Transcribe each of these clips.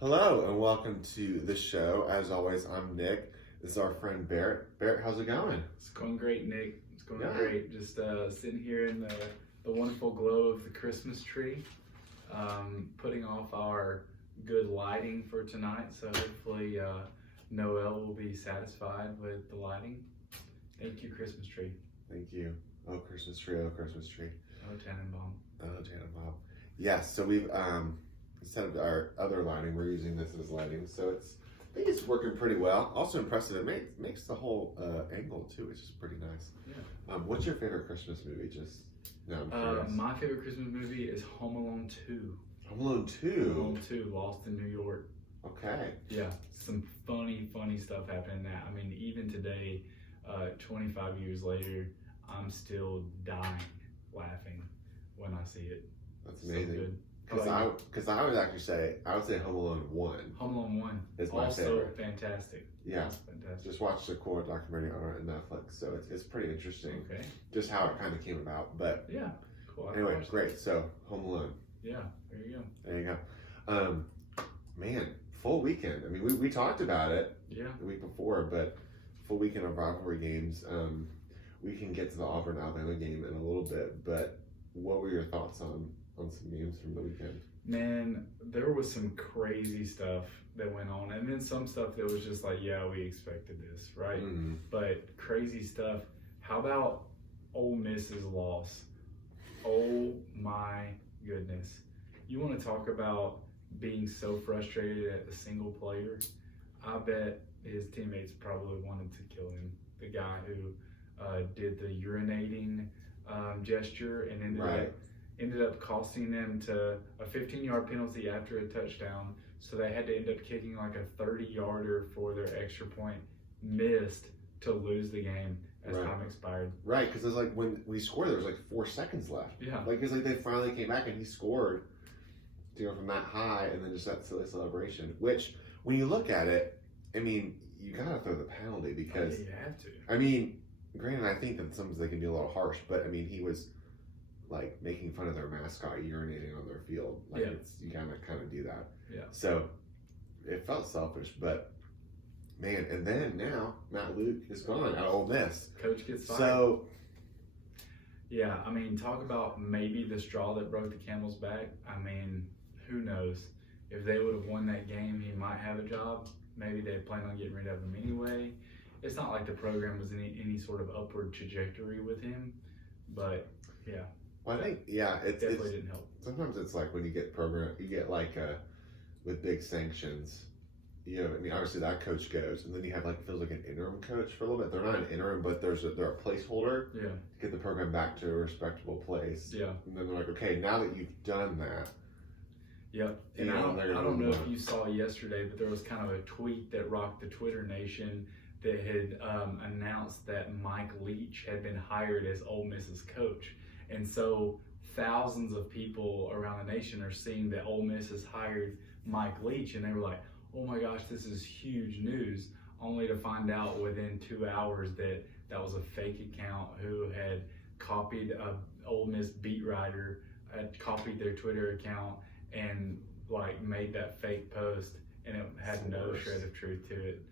Hello and welcome to the show. As always, I'm Nick. This is our friend Barrett. Barrett, how's it going? It's going great, Nick. It's going great. Just sitting here in the wonderful glow of the Christmas tree, putting off our good lighting for tonight. So hopefully Noel will be satisfied with the lighting. Thank you, Christmas tree. Thank you. Oh, Christmas tree. Oh, Christmas tree. Oh, Tannenbaum. Oh, Tannenbaum. Yes, so we've instead of our other lighting, we're using this as lighting. So I think it's working pretty well. Also impressive. It makes the whole angle too, which is pretty nice. Yeah. What's your favorite Christmas movie? Just no, I'm curious. My favorite Christmas movie is Home Alone 2. Home Alone 2. Home Alone 2, Lost in New York. Okay. Yeah, some funny stuff happening in that. I mean, even today, 25 years later, I'm still dying laughing when I see it. That's amazing. So good. Because I would actually say, I would say Home Alone 1. Home Alone 1 is my also favorite. Fantastic. Yeah. Also fantastic. Just watched a cool documentary on Netflix, so it's pretty interesting. Okay. Just how it kind of came about. But Yeah. Cool. anyway, great. So Home Alone. Yeah. There you go. There you go. Man, full weekend. I mean, we talked about it Yeah. the week before, but full weekend of rivalry games. We can get to the Auburn Alabama game in a little bit, but what were your thoughts on some games from the weekend? Man, there was some crazy stuff that went on, and then some stuff that was just like, yeah, we expected this, right? Mm-hmm. But crazy stuff. How about Ole Miss's loss? Oh my goodness. You want to talk about being so frustrated at a single player? I bet his teammates probably wanted to kill him. The guy who did the urinating gesture and ended up costing them to a 15-yard penalty after a touchdown. So they had to end up kicking like a 30-yarder for their extra point, missed to lose the game as time expired. Right, because it's like when we scored, there was like 4 seconds left. Yeah. Like it's like they finally came back and he scored to go from that high and then just that silly celebration. Which, when you look at it, I mean, you gotta throw the penalty because you have to. I mean, granted, I think that sometimes they can be a little harsh, but I mean, he was like making fun of their mascot urinating on their field. Like you gotta kind of do that. Yeah. So it felt selfish, but man, and then now Matt Luke is gone out of Ole Miss. Coach gets fired. So yeah, I mean, talk about maybe the straw that broke the camel's back. I mean, who knows? If they would have won that game, he might have a job. Maybe they plan on getting rid of him anyway. It's not like the program was in any sort of upward trajectory with him, but yeah. Well, I think it definitely didn't help. Sometimes it's like when you get like with big sanctions. You know, I mean, obviously that coach goes, and then you have feels like an interim coach for a little bit. They're not an interim, but they're a placeholder to get the program back to a respectable place. Yeah. And then they're like, okay, now that you've done that. Yep. And I don't know if you saw yesterday, but there was kind of a tweet that rocked the Twitter nation that had announced that Mike Leach had been hired as Ole Miss's coach. And so thousands of people around the nation are seeing that Ole Miss has hired Mike Leach, and they were like, oh my gosh, this is huge news, only to find out within 2 hours that was a fake account who had copied a Ole Miss beat writer, had copied their Twitter account and made that fake post, and it had no shred of truth to it.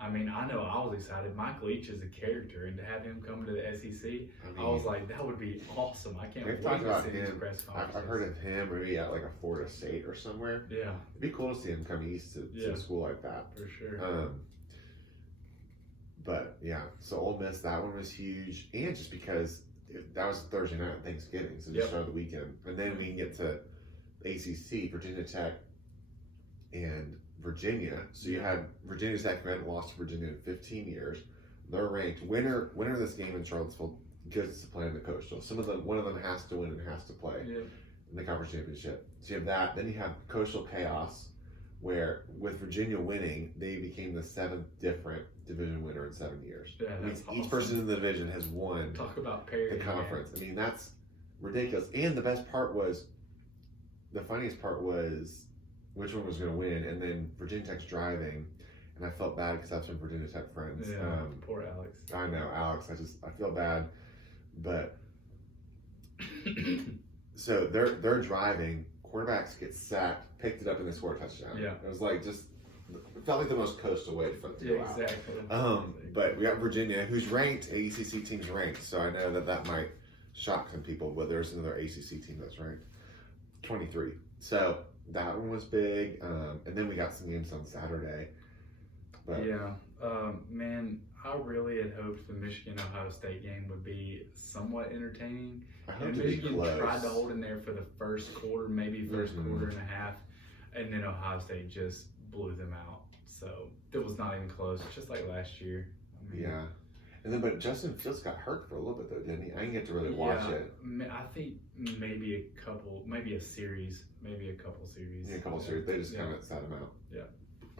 I mean, I know I was excited. Mike Leach is a character, and to have him come to the SEC, I was like, that would be awesome. I can't wait to see his press conferences. I've heard of him maybe at like a Florida State or somewhere. Yeah. It'd be cool to see him come east to a school like that. For sure. But yeah, so Ole Miss, that one was huge, and just because that was Thursday night, Thanksgiving, so just started the weekend, and then we can get to ACC, Virginia Tech, and Virginia. So you had Virginia Tech, who hadn't lost to Virginia in 15 years. They're ranked. Winner of this game in Charlottesville gets to play in the Coastal. One of them has to win and has to play in the conference championship. So you have that. Then you have Coastal Chaos, where with Virginia winning, they became the 7th different division winner in 7 years. Yeah, that's each person in the division has won the conference. I mean, that's ridiculous. And the funniest part was which one was going to win, and then Virginia Tech's driving, and I felt bad because I have some Virginia Tech friends. Yeah, poor Alex. I know, Alex. I feel bad, but so they're driving quarterbacks get sacked, picked it up, and they score a touchdown. Yeah. It was like it felt like the most coastal way to go out. Exactly. But we got Virginia, who's ranked. ACC team's ranked, so I know that might shock some people. But there's another ACC team that's ranked 23. So that one was big. And then we got some games on Saturday. But man, I really had hoped the Michigan-Ohio State game would be somewhat entertaining. I hope And to be Michigan close. tried to hold in there for the first quarter, maybe first quarter and a half, and then Ohio State just blew them out. So it was not even close, just like last year. I mean, yeah. And then, but Justin Fields got hurt for a little bit though, didn't he? I didn't get to really watch it. I think maybe a couple series. Yeah, a couple series. They just kind of sat him out. Yeah.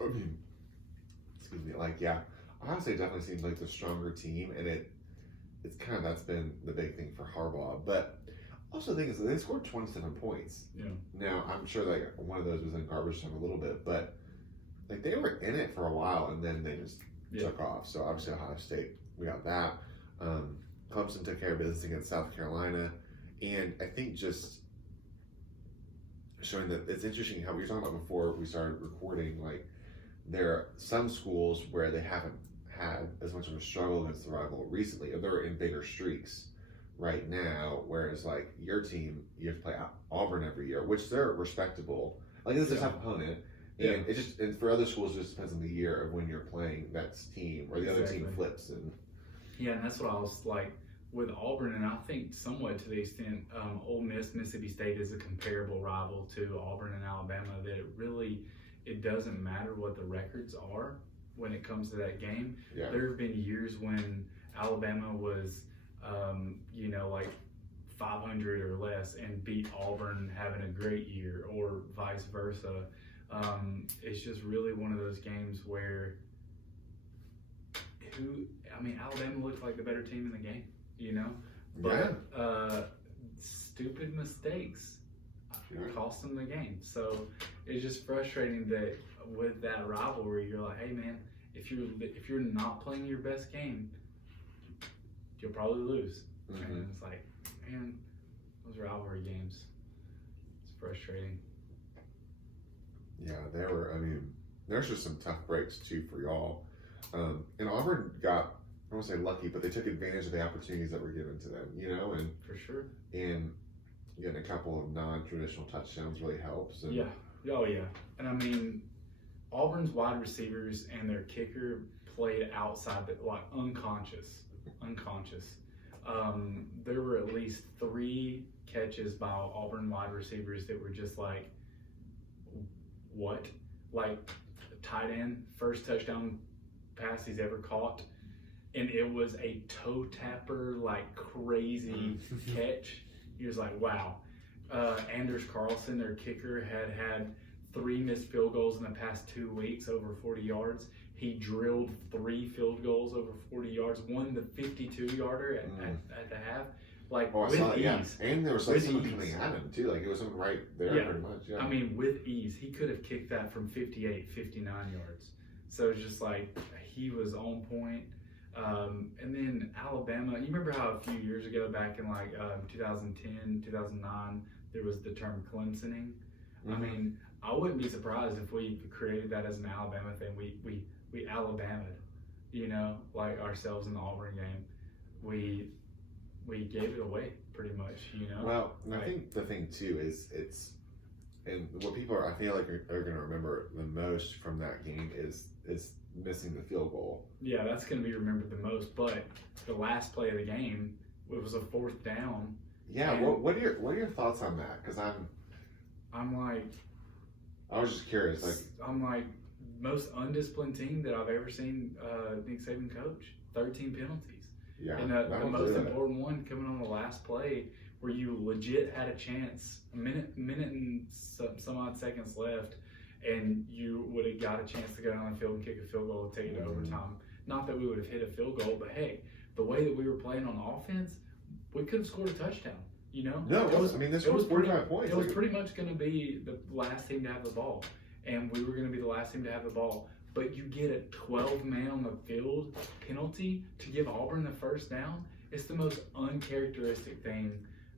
I mean, excuse me. Ohio State definitely seems like the stronger team, and it's kind of that's been the big thing for Harbaugh. But also, the thing is, they scored 27 points. Yeah. Now I'm sure one of those was in garbage time a little bit, but they were in it for a while, and then they just took off. So obviously, Ohio State, we got that. Clemson took care of business against South Carolina, and I think just showing that it's interesting how we were talking about before we started recording. There are some schools where they haven't had as much of a struggle against the rival recently, or they're in bigger streaks right now. Whereas your team, you have to play Auburn every year, which they're respectable. This is a tough opponent. And and for other schools, it just depends on the year of when you're playing that team, or the other team flips. And that's what I was like with Auburn, and I think somewhat to the extent Ole Miss, Mississippi State is a comparable rival to Auburn and Alabama. That it doesn't matter what the records are when it comes to that game. Yeah. There have been years when Alabama was, 500 or less and beat Auburn having a great year, or vice versa. It's just really one of those games where Alabama looked like the better team in the game, but stupid mistakes cost them the game. So it's just frustrating that with that rivalry, you're like, hey man, if you're not playing your best game, you'll probably lose. And it's like, man, those rivalry games, it's frustrating. Yeah, there's just some tough breaks too for y'all. And Auburn got, I won't say lucky, but they took advantage of the opportunities that were given to them, and for sure. And getting a couple of non-traditional touchdowns really helps. And And Auburn's wide receivers and their kicker played outside unconscious. There were at least 3 catches by Auburn wide receivers that were just like, what? Tight end, first touchdown pass he's ever caught, and it was a toe tapper, crazy catch. He was like, wow. Anders Carlson, their kicker, had 3 missed field goals in the past 2 weeks over 40 yards. He drilled 3 field goals over 40 yards, won the 52-yarder at the half. With ease. Yeah. And there was someone coming at him too. It was someone right there pretty much. Yeah. With ease. He could have kicked that from 58, 59 yards. So it's just he was on point. And then Alabama, you remember how a few years ago, back in 2010, 2009, there was the term Clemsoning? I wouldn't be surprised if we created that as an Alabama thing. We Alabama'd, ourselves in the Auburn game. We gave it away pretty much, Well, and I think the thing too is and what people I feel like are going to remember the most from that game is missing the field goal. Yeah, that's going to be remembered the most. But the last play of the game, it was a 4th down. Yeah, what are your thoughts on that? Because I was just curious. Most undisciplined team that I've ever seen Nick Saban coach. 13 penalties. Yeah, and the most important one coming on the last play, where you legit had a chance, a minute and some odd seconds left, and you would have got a chance to go down the field and kick a field goal and take it to overtime. Not that we would have hit a field goal, but hey, the way that we were playing on offense, we could have scored a touchdown. No, this was 45 points. It was pretty much going to be the last team to have the ball, and we were going to be the last team to have the ball. But you get a 12-man on the field penalty to give Auburn the first down. It's the most uncharacteristic thing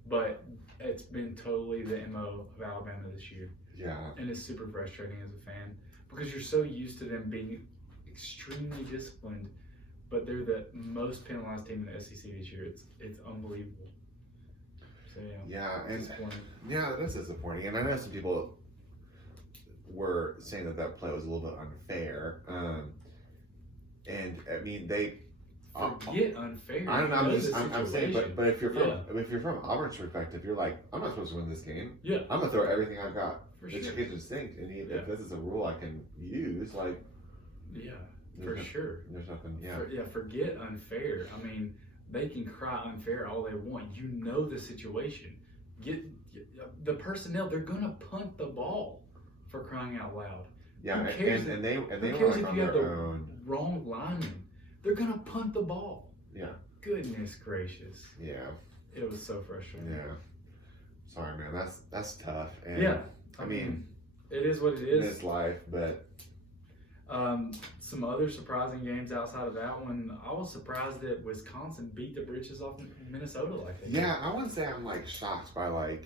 but it's been totally the MO of Alabama this year. Yeah. And it's super frustrating as a fan because you're so used to them being extremely disciplined, but they're the most penalized team in the SEC this year. It's unbelievable. So yeah, and that's disappointing. And I know some people were saying that play was a little bit unfair. And I mean forget unfair. I don't know. I'm saying, but if you're from Auburn's perspective, you're like, I'm not supposed to win this game. Yeah, I'm gonna throw everything I've got. It's sure. instinct, and if this is a rule I can use, like, for sure. There's nothing. Forget unfair. I mean, they can cry unfair all they want. You know the situation. Get the personnel. They're gonna punt the ball, for crying out loud. Yeah, who cares and they cares if on you have their the own. wrong lineman? They're gonna punt the ball. Yeah. Goodness gracious. Yeah. It was so frustrating. Yeah. Sorry, man. That's tough. And I mean, it is what it is. It's life, but. Some other surprising games outside of that one. I was surprised that Wisconsin beat the britches off Minnesota like that. Yeah, I wouldn't say I'm like shocked by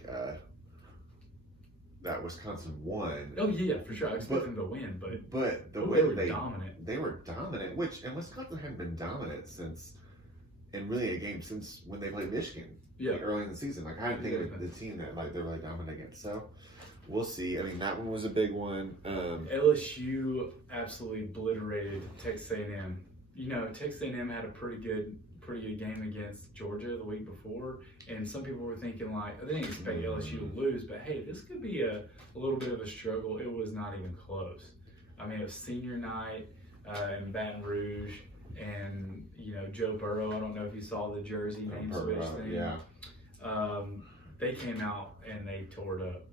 that Wisconsin won. Oh yeah, for sure. I expect them to win, but the way they were dominant. They were dominant, and Wisconsin hadn't been dominant since when they played Michigan. Yeah, like early in the season. Like I didn't think of the team that like they're really dominant against. So we'll see. I mean, that one was a big one. LSU absolutely obliterated Texas A&M. You know, Texas A&M had a pretty good game against Georgia the week before, and some people were thinking like they didn't expect LSU to lose, but hey, this could be a little bit of a struggle. It was not even close. I mean, it was senior night in Baton Rouge, and you know Joe Burrow. I don't know if you saw the jersey name switch thing. Yeah. They came out and they tore it up,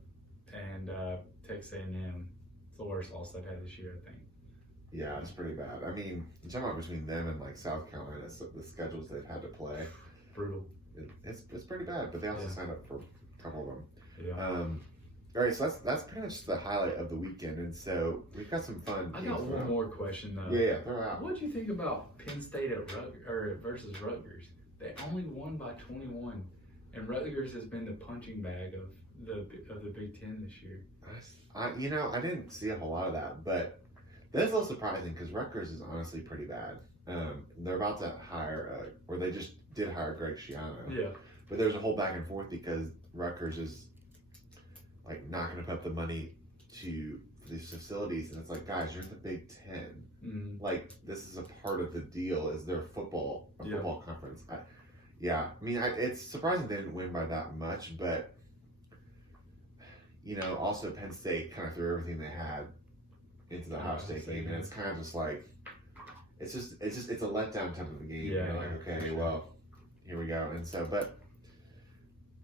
and Texas A&M, it's the worst loss they've had this year, I think. Yeah, it's pretty bad. I mean, you're talking about between them and like South Carolina, the schedules they've had to play. Brutal. It's pretty bad, but they also signed up for a couple of them. Yeah. All right, so that's pretty much the highlight of the weekend, and so we've got some fun. I got one more question though. Yeah, throw it out. What do you think about Penn State versus Rutgers? They only won by 21, and Rutgers has been the punching bag of the Big Ten this year. I didn't see a whole lot of that, but that's a little surprising because Rutgers is honestly pretty bad. They're about to hire, or they just did hire Greg Schiano. Yeah. But there's a whole back and forth because Rutgers is like not going to put up the money for these facilities, and it's like, guys, you're in the Big Ten. Mm-hmm. Like this is a part of the deal. Is their football conference? I mean, it's surprising they didn't win by that much, but you know, also Penn State kind of threw everything they had into the Ohio State game, and it's kind of just like it's a letdown type of a game. Yeah, you're like, okay, well, here we go. And so, but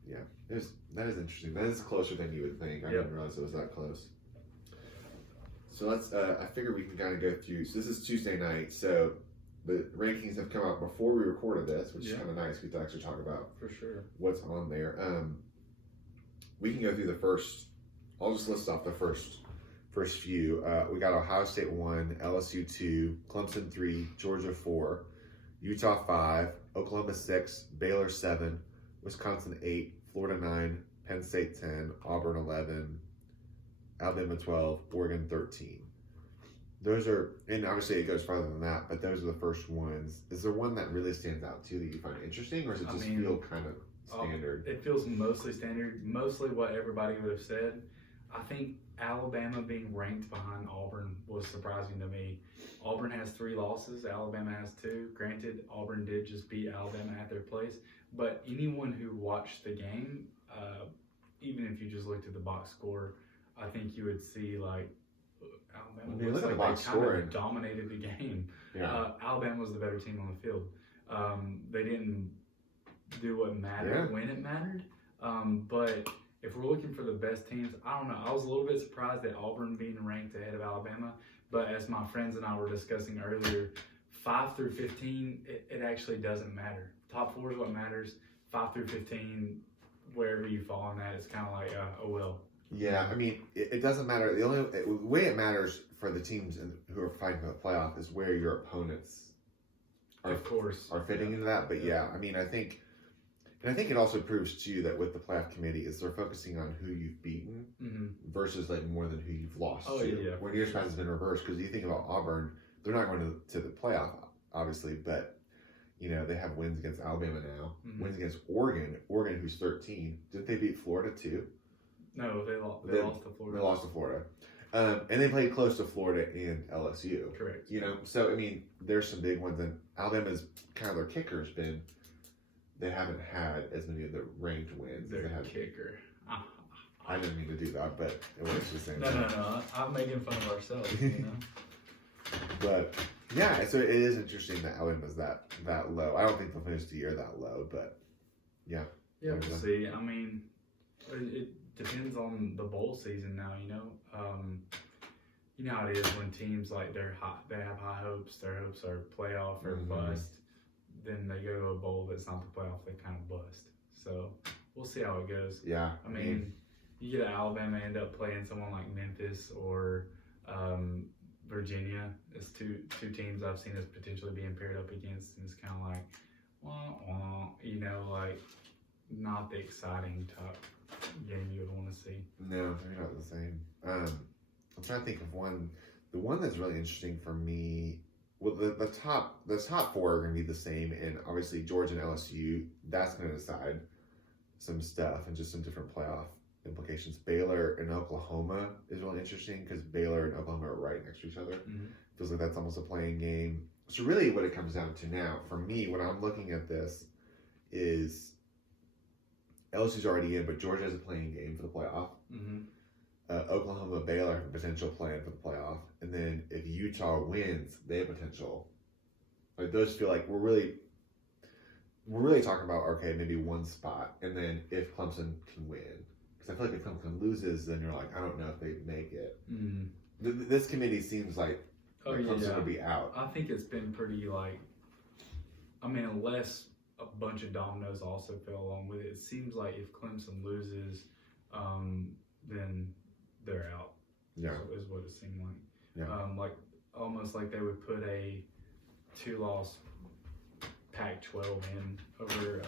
yeah, that is interesting. That is closer than you would think. I didn't realize it was that close. So let's. I figured we can kind of go through. So this is Tuesday night. So the rankings have come out before we recorded this, which is kind of nice. We can actually talk about for sure what's on there. We can go through the first. I'll just list off the first few. We got Ohio State 1, LSU 2, Clemson 3, Georgia 4, Utah 5, Oklahoma 6, Baylor 7, Wisconsin 8, Florida 9, Penn State 10, Auburn 11, Alabama 12, Oregon 13. Those are, and obviously it goes farther than that, but those are the first ones. Is there one that really stands out to you that you find interesting, or does it just feel kind of standard? It feels mostly standard, mostly what everybody would have said. I think Alabama being ranked behind Auburn was surprising to me. Auburn has 3 losses, Alabama has 2. Granted, Auburn did just beat Alabama at their place, but anyone who watched the game, even if you just looked at the box score, I think you would see like Alabama looks like they kind of dominated the game. Yeah. Alabama was the better team on the field. They didn't do what mattered when it mattered, but if we're looking for the best teams, I don't know. I was a little bit surprised at Auburn being ranked ahead of Alabama, but as my friends and I were discussing earlier, 5 through 15, it actually doesn't matter. Top 4 is what matters. 5 through 15, wherever you fall on that, it's kind of like, oh well. Yeah, I mean, it doesn't matter. The way it matters for the teams who are fighting for the playoff is where your opponents are fitting into that. But yeah, I mean, I think And I think it also proves too that with the playoff committee is they're focusing on who you've beaten versus like more than who you've lost to. Yeah. When years past has been reversed, because you think about Auburn, they're not going to the playoff obviously, but you know they have wins against Alabama now, wins against Oregon who's 13. Didn't they beat Florida too? No, they lost to Florida. They lost to Florida. And they played close to Florida and LSU. Correct. You know, so I mean, there's some big ones, and Alabama's kind of their kicker's been. They haven't had as many of the ranked wins. Their as they had. Kicker. I didn't mean to do that, but it was the same. No. I'm making fun of ourselves. You know. But yeah, so it is interesting that Alabama's that low. I don't think they'll finish the year that low, but yeah. Yeah, we'll see. I mean, it depends on the bowl season now. You know how it is when teams like they have high hopes. Their hopes are playoff or bust. Then they go to a bowl that's not the playoff. They kind of bust. So we'll see how it goes. Yeah. I mean, you get Alabama end up playing someone like Memphis or Virginia. It's two teams I've seen as potentially being paired up against, and it's kind of like, you know, like not the exciting top game you would want to see. No, they're not the same. I'm trying to think of one. The one that's really interesting for me. Well, the top four are going to be the same, and obviously Georgia and LSU. That's going to decide some stuff and just some different playoff implications. Baylor and Oklahoma is really interesting because Baylor and Oklahoma are right next to each other. Feels like that's almost a playing game. So really, what it comes down to now, for me, when I'm looking at this, is LSU's already in, but Georgia has a playing game for the playoff. Oklahoma, Baylor have a potential plan for the playoff, and then if Utah wins, they have potential. Like those feel like we're really talking about maybe one spot, and then if Clemson can win, because I feel like if Clemson loses, then you're like I don't know if they make it. This committee seems like Clemson would be out. I think it's been pretty unless a bunch of dominoes also fell along with it. It seems like if Clemson loses, then they're out. Yeah, is what it seemed like. Yeah, almost like they would put a 2-loss Pac-12 in over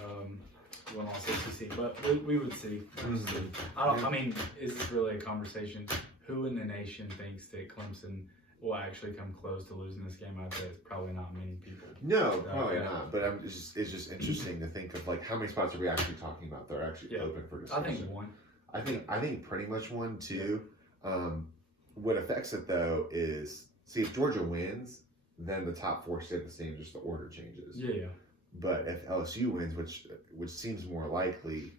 1-loss ACC. But we would see. I mean, is this really a conversation? Who in the nation thinks that Clemson will actually come close to losing this game? I'd say it's probably not many people. No, probably not. But it's just interesting to think of how many spots are we actually talking about that are actually open for discussion. I think one. I think pretty much one too. What affects it though is if Georgia wins, then the top four stay the same, just the order changes. Yeah. But if LSU wins, which seems more likely,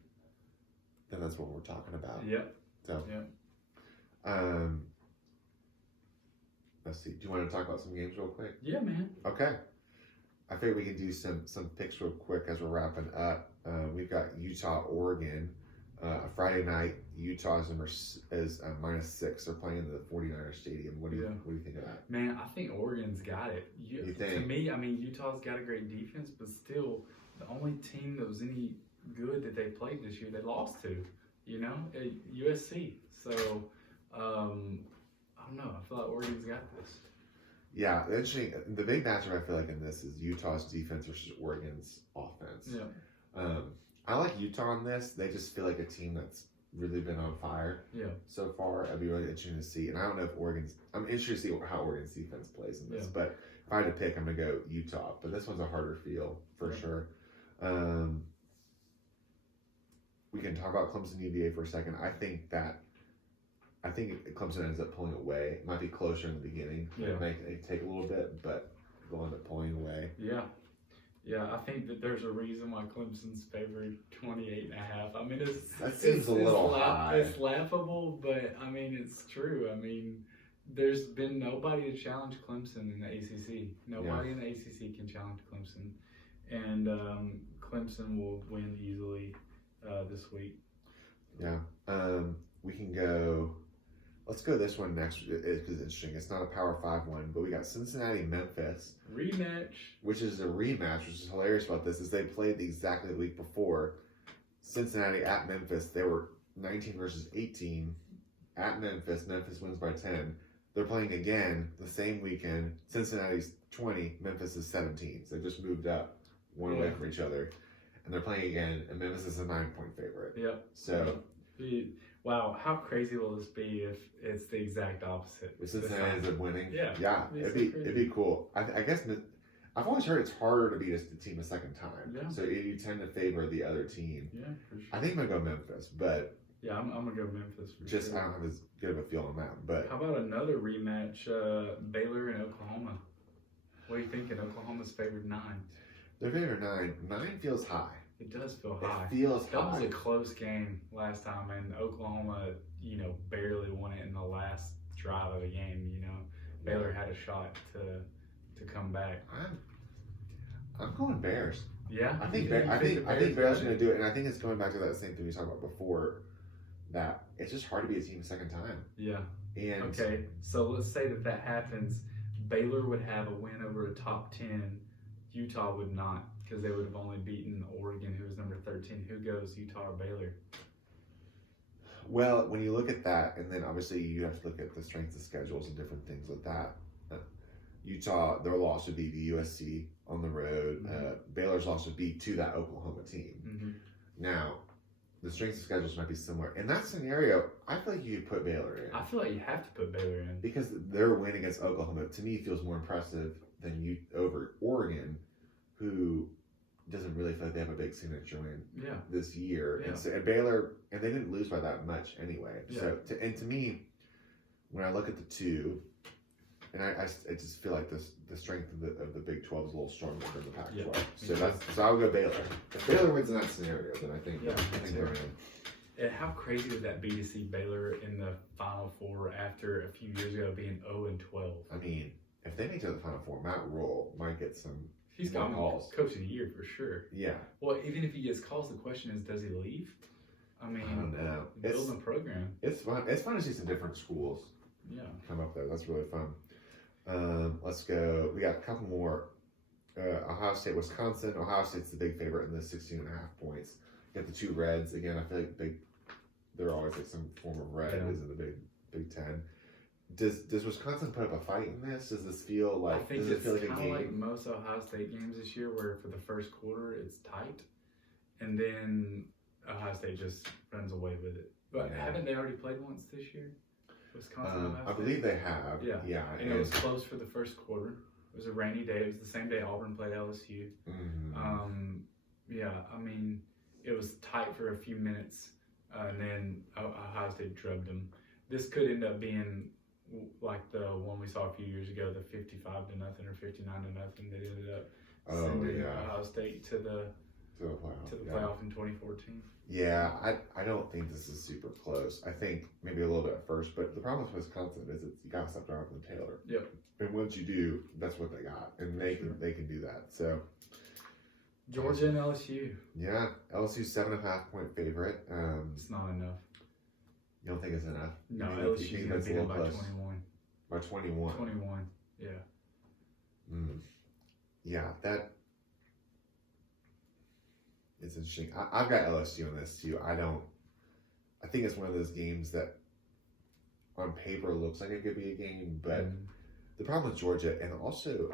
then that's what we're talking about. Yep. So. Yep. Let's see. Do you want to talk about some games real quick? Yeah, man. Okay. I figured we can do some picks real quick as we're wrapping up. We've got Utah, Oregon. Friday night, Utah is -6. They're playing the 49ers Stadium. What do you think of that? Man, I think Oregon's got it. You think? To me, I mean, Utah's got a great defense, but still, the only team that was any good that they played this year, they lost to, USC. So, I don't know. I feel like Oregon's got this. Yeah, interesting. The big matchup I feel like in this is Utah's defense versus Oregon's offense. Yeah. I like Utah on this. They just feel like a team that's really been on fire so far. I'd be really interested to see. And I don't know if I'm interested to see how Oregon's defense plays in this. But if I had to pick, I'm going to go Utah. But this one's a harder field for sure. We can talk about Clemson UVA for a second. I think Clemson ends up pulling away. It might be closer in the beginning. It may take a little bit, but they'll end up pulling away. Yeah, I think that there's a reason why Clemson's favored 28.5. I mean, that seems a little high. It's laughable, but I mean, it's true. I mean, there's been nobody to challenge Clemson in the ACC. Nobody in the ACC can challenge Clemson, and Clemson will win easily this week. Yeah, we can go. Let's go this one next because it's interesting. It's not a Power 5 one, but we got Cincinnati-Memphis. Rematch. Which is a rematch, which is hilarious about this, is they played exactly the week before. Cincinnati at Memphis, they were 19 versus 18 at Memphis. Memphis wins by 10. They're playing again the same weekend. Cincinnati's 20, Memphis is 17. So they just moved up one away from each other. and they're playing again, and Memphis is a 9-point favorite. Yep. So, wow, how crazy will this be if it's the exact opposite? If Cincinnati ends up winning, yeah, it'd be cool. I guess I've always heard it's harder to beat a team a second time. Yeah. So you tend to favor the other team. Yeah, for sure. I think I'm gonna go Memphis, but yeah, I'm gonna go Memphis. I don't have as good of a feel on that. But how about another rematch? Baylor and Oklahoma. What are you thinking? Oklahoma's favored 9. They're favored 9. 9 feels high. It does feel high. It feels that high. was a close game last time, and Oklahoma, barely won it in the last drive of the game. Baylor had a shot to come back. I'm going Bears. Yeah, I think Bears are going to do it, and I think it's going back to that same thing we talked about before. That it's just hard to be a team a second time. Yeah. And okay, so let's say that happens. Baylor would have a win over a top 10. Utah would not, because they would have only beaten Oregon, who was number 13. Who goes, Utah or Baylor? Well, when you look at that, and then obviously you have to look at the strength of schedules and different things like that. Utah, their loss would be to USC on the road. Mm-hmm. Baylor's loss would be to that Oklahoma team. Mm-hmm. Now, the strength of schedules might be similar. In that scenario, I feel like you could put Baylor in. I feel like you have to put Baylor in. Because their win against Oklahoma, to me, feels more impressive than over Oregon, who doesn't really feel like they have a big signature win this year. Yeah. And Baylor, and they didn't lose by that much anyway. Yeah. So, to me, when I look at the two, and I just feel like the strength of the Big 12 is a little stronger than the Pac-12. Yeah. So I would go Baylor. If Baylor wins in that scenario, then I think they're in. And how crazy would that be to see Baylor in the Final Four after a few years ago being 0-12? I mean, if they make it to the Final Four, Matt Rule might get some. He's got calls. Coach of the Year for sure. Yeah. Well, even if he gets calls, the question is, does he leave? I mean, I don't know. Building a program. It's fun. It's fun to see some different schools. Yeah. Come up there. That's really fun. Let's go. We got a couple more. Ohio State, Wisconsin. Ohio State's the big favorite in the 16.5 points. You got the two Reds again. I feel like they're always like some form of red is in the Big Ten. Does Wisconsin put up a fight in this? Does this feel like? I think does it feel like a game? Like most Ohio State games this year, where for the first quarter it's tight, and then Ohio State just runs away with it. But haven't they already played once this year? Wisconsin. I believe they have. Yeah. And it was close for the first quarter. It was a rainy day. It was the same day Auburn played LSU. Mm-hmm. I mean, it was tight for a few minutes, and then Ohio State drubbed them. This could end up being like the one we saw a few years ago, the 55-0 or 59-0 that ended up sending Ohio State to the playoff in 2014. Yeah, I don't think this is super close. I think maybe a little bit at first, but the problem with Wisconsin is you got to stop Jonathan Taylor. Yep. And once you do, that's what they got, and they can do that. So Georgia and LSU. Yeah, LSU's 7.5 point favorite. It's not enough. You don't think it's enough? No, LSU's going to beat them by 21. By 21. 21. Yeah. Yeah, that. It's interesting. I've got LSU in this too. I think it's one of those games that on paper looks like it could be a game, but the problem with Georgia, and also,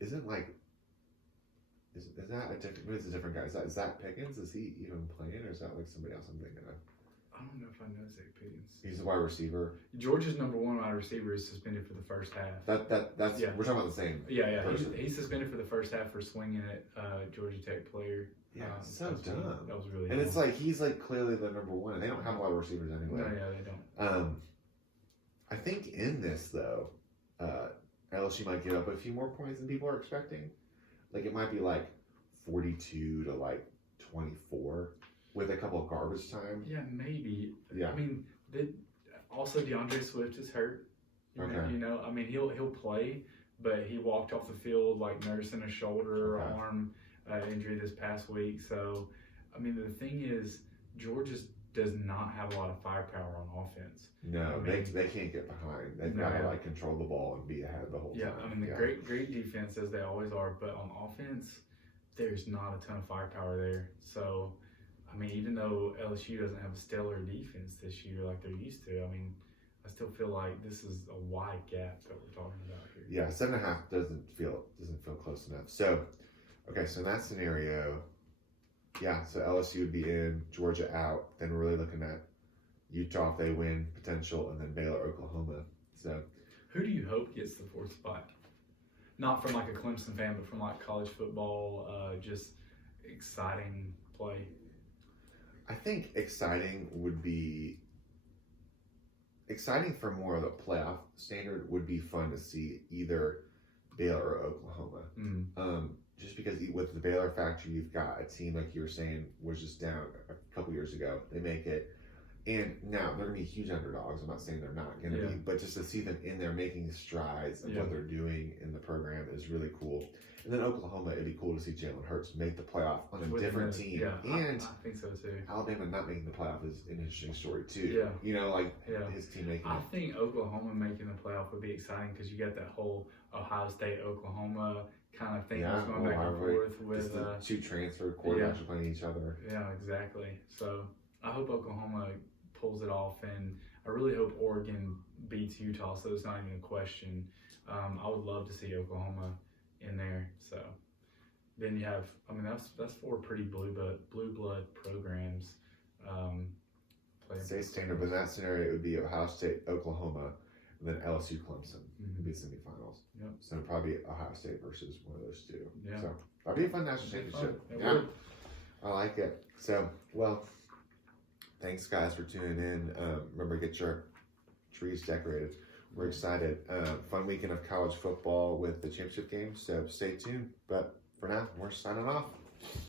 isn't like, is that a different guy? Is that Zach Pickens? Is he even playing, or is that like somebody else I'm thinking of? I don't know if I know Zach Pickens. He's a wide receiver. Georgia's number one wide receiver is suspended for the first half. That's we're talking about the same. Yeah. He's suspended for the first half for swinging at Georgia Tech player. Yeah, so dumb. That was really. And dumb. It's like he's like clearly the number one, and they don't have a lot of receivers anyway. No, yeah, they don't. I think in this though, LSU might give up a few more points than people are expecting. Like it might be like 42 to like 24. With a couple of garbage time. Yeah, maybe. Yeah. I mean, also DeAndre Swift is hurt. You know, I mean, he'll play, but he walked off the field like nursing a shoulder or arm injury this past week. So, I mean, the thing is, Georgia does not have a lot of firepower on offense. No, they can't get behind. They've got to like control the ball and be ahead the whole time. Yeah, I mean, the great defense as they always are, but on offense, there's not a ton of firepower there. So. I mean, even though LSU doesn't have a stellar defense this year like they're used to, I mean, I still feel like this is a wide gap that we're talking about here. Yeah, 7.5 doesn't feel close enough. So, Okay, so in that scenario, yeah, so LSU would be in, Georgia out. Then we're really looking at Utah if they win, potential, and then Baylor, Oklahoma. So, who do you hope gets the 4th spot? Not from like a Clemson fan, but from like college football, just exciting play. I think exciting for more of the playoff standard would be fun to see either Baylor or Oklahoma. Just because with the Baylor factor, you've got a team like you were saying was just down a couple years ago. They make it, and now they're gonna be huge underdogs. I'm not saying they're not gonna be, but just to see them in there making strides of what they're doing in the program is really cool. And then Oklahoma, it'd be cool to see Jalen Hurts make the playoff on a different team. Yeah, and I think so too. Alabama not making the playoff is an interesting story too. Yeah. You know, like his team making I think Oklahoma making the playoff would be exciting because you got that whole Ohio State, Oklahoma kind of thing that's going back and forth with the two transfer quarterbacks playing each other. Yeah, exactly. So I hope Oklahoma pulls it off, and I really hope Oregon beats Utah, so it's not even a question. I would love to see Oklahoma in there. So then you have, I mean, that's 4 pretty blue blood programs. State standard, but in that scenario, it would be Ohio State, Oklahoma, and then LSU, Clemson would be semifinals. Yep. So it'd probably Ohio State versus one of those two. Yeah. So that'd be a fun national championship. Yeah. I like it. So, well, thanks guys for tuning in. Remember to get your trees decorated. We're excited. Fun weekend of college football with the championship game. So stay tuned. But for now, we're signing off.